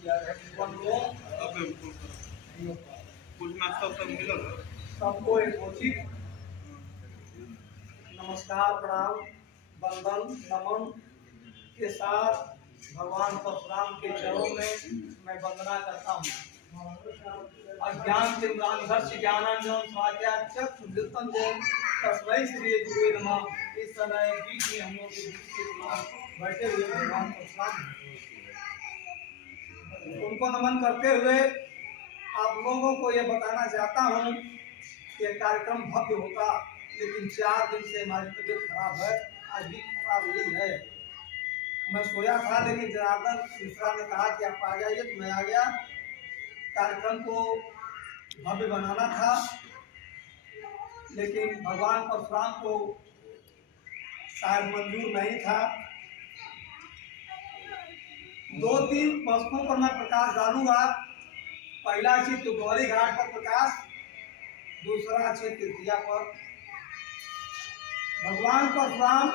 कुछ नाश्ता सब मिलल सबको एक उचित नमस्कार, प्रणाम, वंदन, नमन के साथ भगवान परशुराम के चरणों में मैं वंदना करता हूँ। अज्ञान तिमिरान्धस्य ज्ञानांजन शलाकया चक्षुरुन्मिलितं येन तस्मै श्री गुरुवे नमः। इस समय बीच में हम लोग के बीच के बैठे हुए भगवान परशुराम उनको नमन करते हुए आप लोगों को ये बताना चाहता हूँ कि कार्यक्रम भव्य होता, लेकिन 4 दिन से हमारी तबीयत खराब है, आज भी खराब हुई है। मैं सोया था, लेकिन जनार्दन मिश्रा ने कहा कि आप आ जाइए, तो मैं आ गया। कार्यक्रम को भव्य बनाना था, लेकिन भगवान परशुराम को शायद मंजूर नहीं था। 2-3 वस्तुओं पर मैं प्रकाश डालूंगा। पहला चीज तो गौरी घाट पर प्रकाश, दूसरा चीज तृतीया पर। भगवान परशुराम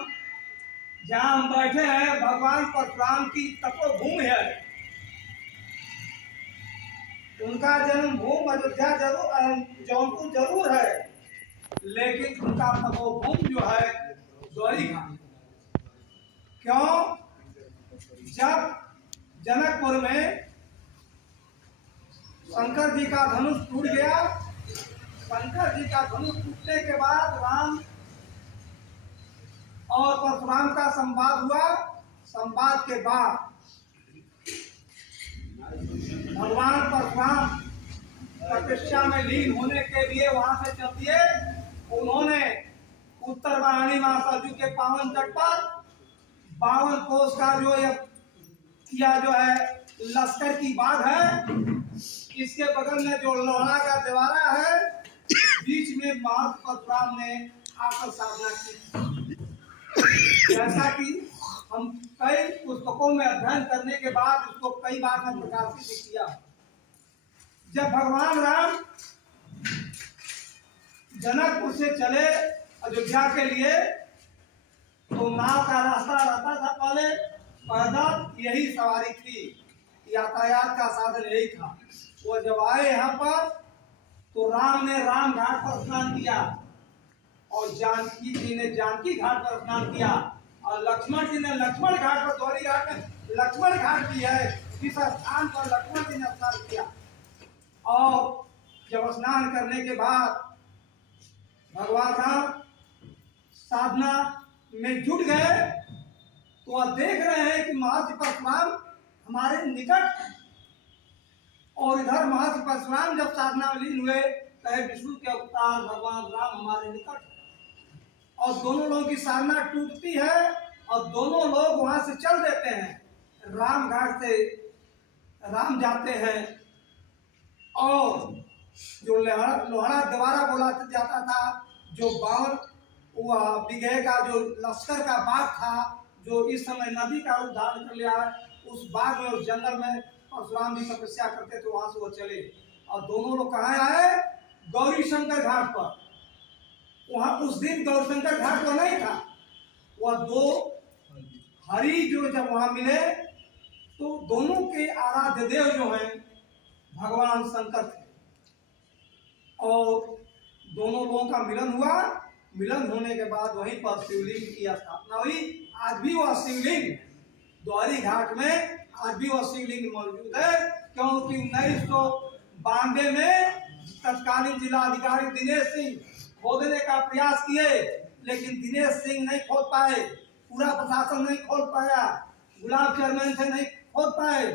जहाँ हम बैठे हैं, भगवान परशुराम की तपोभूमि है। उनका जन्म भूमि अयोध्या जौनपुर जरूर है, लेकिन उनका तपोभूमि जो है गौरी घाट। क्यों? जब जनकपुर में शंकर जी का धनुष टूट गया, शंकर जी का धनुष टूटने के बाद राम और परशुराम का संवाद हुआ। संवाद के बाद भगवान परशुराम तपस्या में लीन होने के लिए वहां से चल दिए। उन्होंने उत्तर वाहिनी महासरजू के पावन तट पर 52 कोस का जो है लश्कर की बाग है, इसके बगल में जो लोहड़ा का दीवारा है, बीच में महर्षि परशुराम ने आकर साधना की। जैसा कि हम कई पुस्तकों में अध्ययन करने के बाद उसको कई बार में प्रकाशित किया। जब भगवान राम जनकपुर से चले अयोध्या के लिए, तो नाव का रास्ता रहता था। पहले पैदल यही सवारी थी, यातायात का साधन यही था। वो जब आए यहाँ पर, तो राम ने राम घाट पर स्नान किया और जानकी जी ने जानकी घाट पर स्नान किया और लक्ष्मण जी ने लक्ष्मण घाट पर, गौरी घाट में लक्ष्मण घाट भी है, इस स्थान पर लक्ष्मण जी ने स्नान किया। और जब स्नान करने के बाद भगवान राम साधना में जुट गए, तो आप देख रहे हैं कि महर्षि परशुराम हमारे निकट है। और इधर महर्षि परशुराम जब साधना में लीन हुए, कहे विष्णु के अवतार भगवान राम हमारे निकट है। और दोनों लोगों की साधना टूटती है और दोनों लोग वहां से चल देते हैं। राम घाट से राम जाते हैं और जो लोहड़ा दीवारा बोला जाता था, जो 52 बीघे का जो लश्कर का बाग था, जो इस समय नदी का रूप धारण कर लिया है, उस बाग में, उस जंगल में परशुराम जी तपस्या करते थे, वहां से वो चले। और दोनों लोग कहाँ आए? गौरी शंकर घाट पर। वहां उस दिन गौरी शंकर घाट पर नहीं था। वह 2 हरि जो जब वहां मिले, तो दोनों के आराध्य देव जो हैं भगवान शंकर थे। और दोनों लोगों का मिलन हुआ। मिलन होने के बाद वहीं पर शिवलिंग की स्थापना हुई। आज भी वह शिवलिंग गौरी घाट में आज भी वह शिवलिंग मौजूद है, क्योंकि 1992 में तत्कालीन जिलाधिकारी दिनेश सिंह खोदने का प्रयास किए, लेकिन दिनेश सिंह नहीं खोद पाए, पूरा प्रशासन नहीं खोद पाया, गुलाब चेयरमैन से नहीं खोद पाए।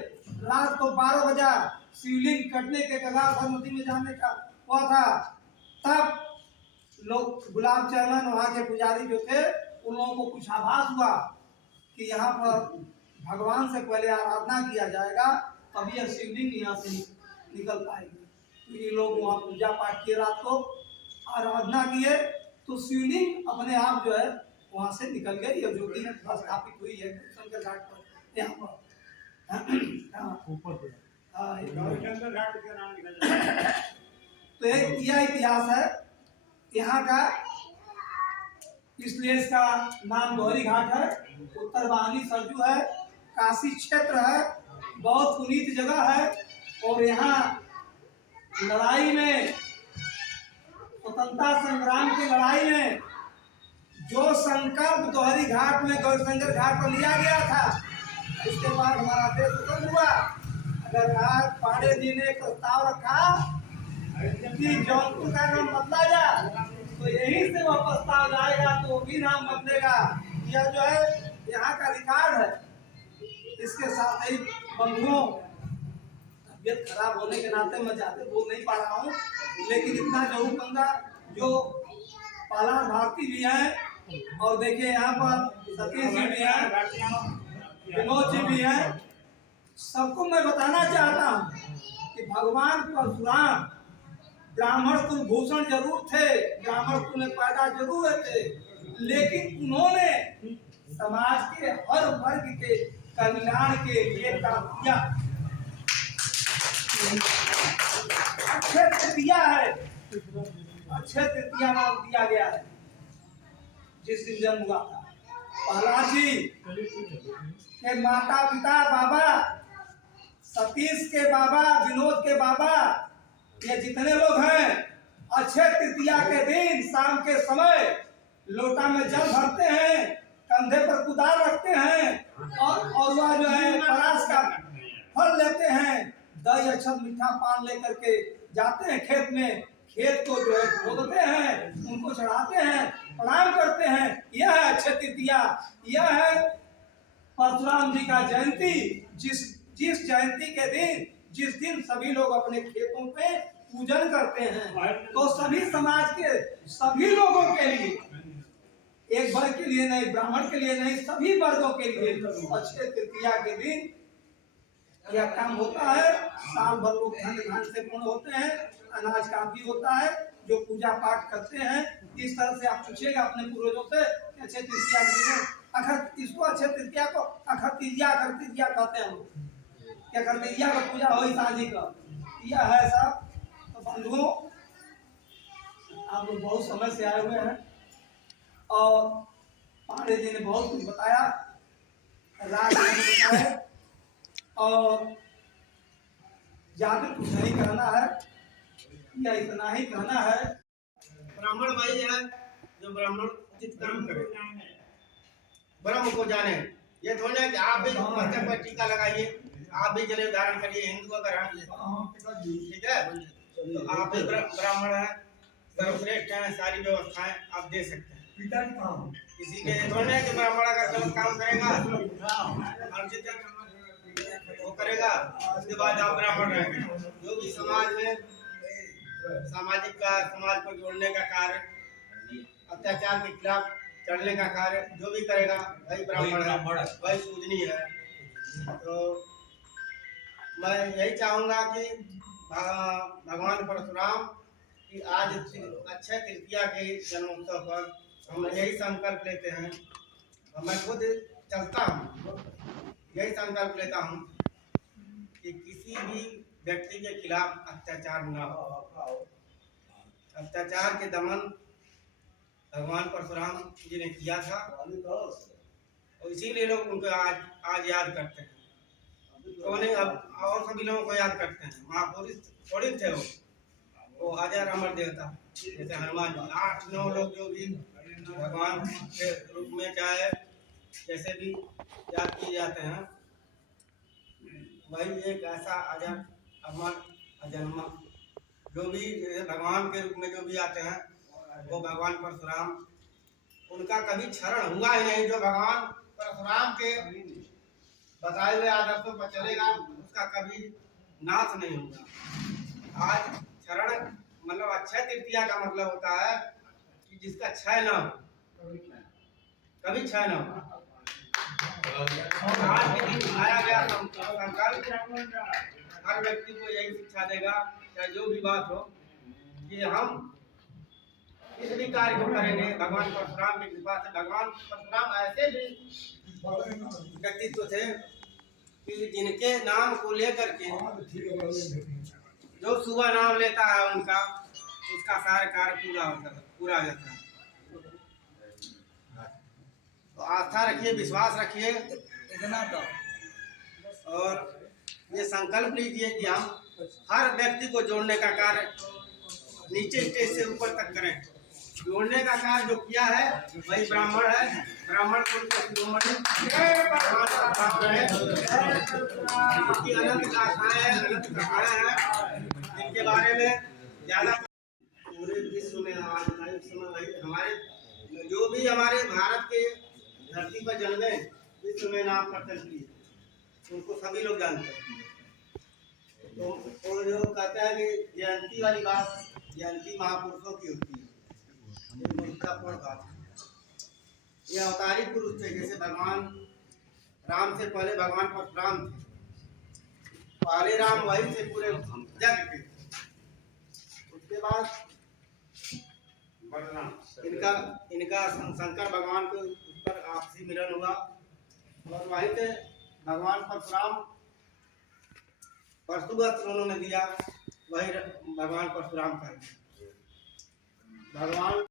रात को 12 बजा शिवलिंग कटने के कगार पर नदी में जाने का हुआ था। तब लोग, गुलाब चेयरमैन वहाँ के पुजारी जो थे, उन लोगों को कुछ आभास हुआ कि यहाँ पर भगवान से पहले आराधना किया जाएगा, तभी यह शिवलिंग यहाँ से निकल पाएगी। तो ये लोग वहाँ पूजा पाठ किए, रात को आराधना किए, तो शिवलिंग अपने आप जो है वहाँ से निकल गई, जो कि स्थापित हुई है शंकर घाट पर, यहाँ पर ऊपर। तो यह इतिहास है यहाँ का, इसलिए इसका नाम गौरी घाट है। उत्तर वाहिनी सरजू है, काशी क्षेत्र है, बहुत पुनीत जगह है और यहाँ लड़ाई में, स्वतंत्रता संग्राम की लड़ाई में जो संकल्प दोहरी घाट में गौरशंकर घाट पर लिया गया था, इसके बाद हमारा देश स्वतंत्र हुआ। अगर आज पांडे जी ने प्रस्ताव रखा कि जौनपुर का नाम बदला जाए, तो यहीं से वह प्रस्ताव जाएगा तो वो भी नाम बदलेगा। यह जो है यहाँ का रिकॉर्ड है। इसके साथ ही बंधुओं, तबियत खराब होने के नाते मैं ज्यादा बोल नहीं पा रहा हूँ, लेकिन इतना जरूर कहूँगा, जो पाला भारती भी हैं और देखिए यहाँ पर सतीश जी भी हैं, विनोद जी भी हैं, सबको मैं बताना चाहता हूँ कि भगवान परशुराम ब्राह्मण कुल भूषण जरूर थे, ब्राह्मण कुल में पैदा जरूर थे, लेकिन उन्होंने समाज के हर वर्ग के कल्याण के लिए काम किया। अक्षय तृतीया है, अक्षय तृतीया नाम दिया गया है जिस दिन जन्म हुआ था। प्रहलाद जी के माता पिता, बाबा सतीश के बाबा, विनोद के बाबा, ये जितने लोग हैं, अक्षय तृतीया के दिन शाम के समय लोटा में जल भरते हैं, कंधे पर कुदाल रखते हैं और वह जो है परास का फल लेते हैं, दही अक्षत मीठा पान लेकर के जाते हैं खेत में, खेत को जो है खोदते हैं, उनको चढ़ाते हैं, प्रणाम करते हैं। यह है अक्षय तृतीया, यह है परशुराम जी का जयंती। जिस जयंती के दिन, जिस दिन सभी लोग अपने खेतों पे पूजन करते हैं, तो सभी समाज के सभी लोगों के लिए, एक वर्ग के लिए नहीं, ब्राह्मण के लिए नहीं, सभी वर्गों के लिए अक्षय तृतीया के दिन यह काम होता है। साल भर लोग धन धान से पूर्ण होते हैं, अनाज का भी होता है, जो पूजा पाठ करते हैं। इस तरह से आप पूछेगा अपने पूर्वजों से अक्षय तृतीया के दिन, इसको अक्षय तृतीया को अखतिया कहते हैं लोग, क्या खरतिया का पूजा हो शादी का, यह है सब। तो बंधुओं, आप लोग बहुत समय से आए हुए हैं और पांडे जी ने बहुत कुछ बताया, राज ने बताया, और ज्यादा कुछ नहीं कहना है, या इतना ही कहना है। ब्राह्मण भाई है जो ब्राह्मण उचित कर्म करे, ब्रह्म को जाने। ये थोड़ा है कि आप भी मस्तक पर टीका लगाइए, आप भी जनेऊ धारण करिए, हिंदू अगर हम, ठीक है, तो आप भी ब्राह्मण है, सर्वश्रेष्ठ है, सारी व्यवस्थाएं आप दे सकते हैं। किसी के थोड़ा है कि ब्राह्मण अगर गलत काम करेगा, अनुचित वो करेगा, उसके बाद आप ब्राह्मण रहेंगे। जो भी समाज में सामाजिक का, समाज को जोड़ने का कार्य, अत्याचार के खिलाफ चढ़ने का कार्य जो भी करेगा वही ब्राह्मण है, वही पूजनीय है। तो मैं यही चाहूँगा कि भगवान परशुराम की आज अक्षय तृतीया के जन्मोत्सव पर हम यही संकल्प लेते हैं, और मैं खुद चलता हूँ, यही संकल्प लेता हूँ कि किसी भी व्यक्ति के खिलाफ अत्याचार न हो। अत्याचार के दमन भगवान परशुराम जी ने किया था, और इसीलिए लोग उनको आज याद करते हैं। तो नहीं, अब और सभी लोगों को याद करते हैं। महापुरुष थोड़ी थे वो अजर अमर देवता, जैसे हनुमान जी, 8-9 लोग जो भी भगवान के रूप में चाहे जैसे भी याद किए जाते हैं, वही एक ऐसा अजर अमर अजन्मा जो भी भगवान के रूप में जो भी आते हैं, वो भगवान परशुराम, उनका कभी क्षरण हुआ ही नहीं। जो भगवान परशुराम के बताए हुए आदर्शों पर चलेगा, उसका कभी नाश नहीं होगा। आज क्षरण मतलब अक्षय तृतीया का मतलब होता है कि जिसका क्षय न हो, कभी क्षय न हो। आज के दिन आया गया संकल्प हर व्यक्ति को यही शिक्षा देगा, चाहे जो भी बात हो, कि हम किस भी कार्य को करेंगे भगवान परशुराम की कृपा से। भगवान परशुराम ऐसे भी व्यक्तित्व थे कि जिनके नाम को लेकर के जो सुबह नाम लेता है उनका, उसका सारा कार्य पूरा हो जाता है। तो आस्था रखिए, विश्वास रखिए, और ये संकल्प लीजिए कि हम हर व्यक्ति को जोड़ने का कार्य नीचे स्टेज से ऊपर तक करें। जोड़ने का कार्य जो किया है वही ब्राह्मण है। ब्राह्मण को शिरोमणि उनकी अनंत गाथाएं हैं, अनंत कथाएं हैं, जिनके बारे में ज्यादा पूरे विश्व में आवाज उठाई। उस समय वही हमारे जो भी हमारे भारत के धरती पर जन्मे, विश्व में नाम पटन किए, उनको सभी लोग जानते हैं। तो जो कहते हैं कि जयंती वाली बात जयंती महापुरुषों की होती है, ये मूर्खतापूर्ण बात है। ये अवतारी पुरुष थे, जैसे भगवान राम से पहले भगवान परशुराम थे। पहले राम वही थे पूरे जग के। उसके बाद इनका शंकर भगवान के ऊपर आपसी मिलन हुआ और वहीं से भगवान परशुराम परशु वस्त्र उन्होंने दिया, वही भगवान परशुराम का भगवान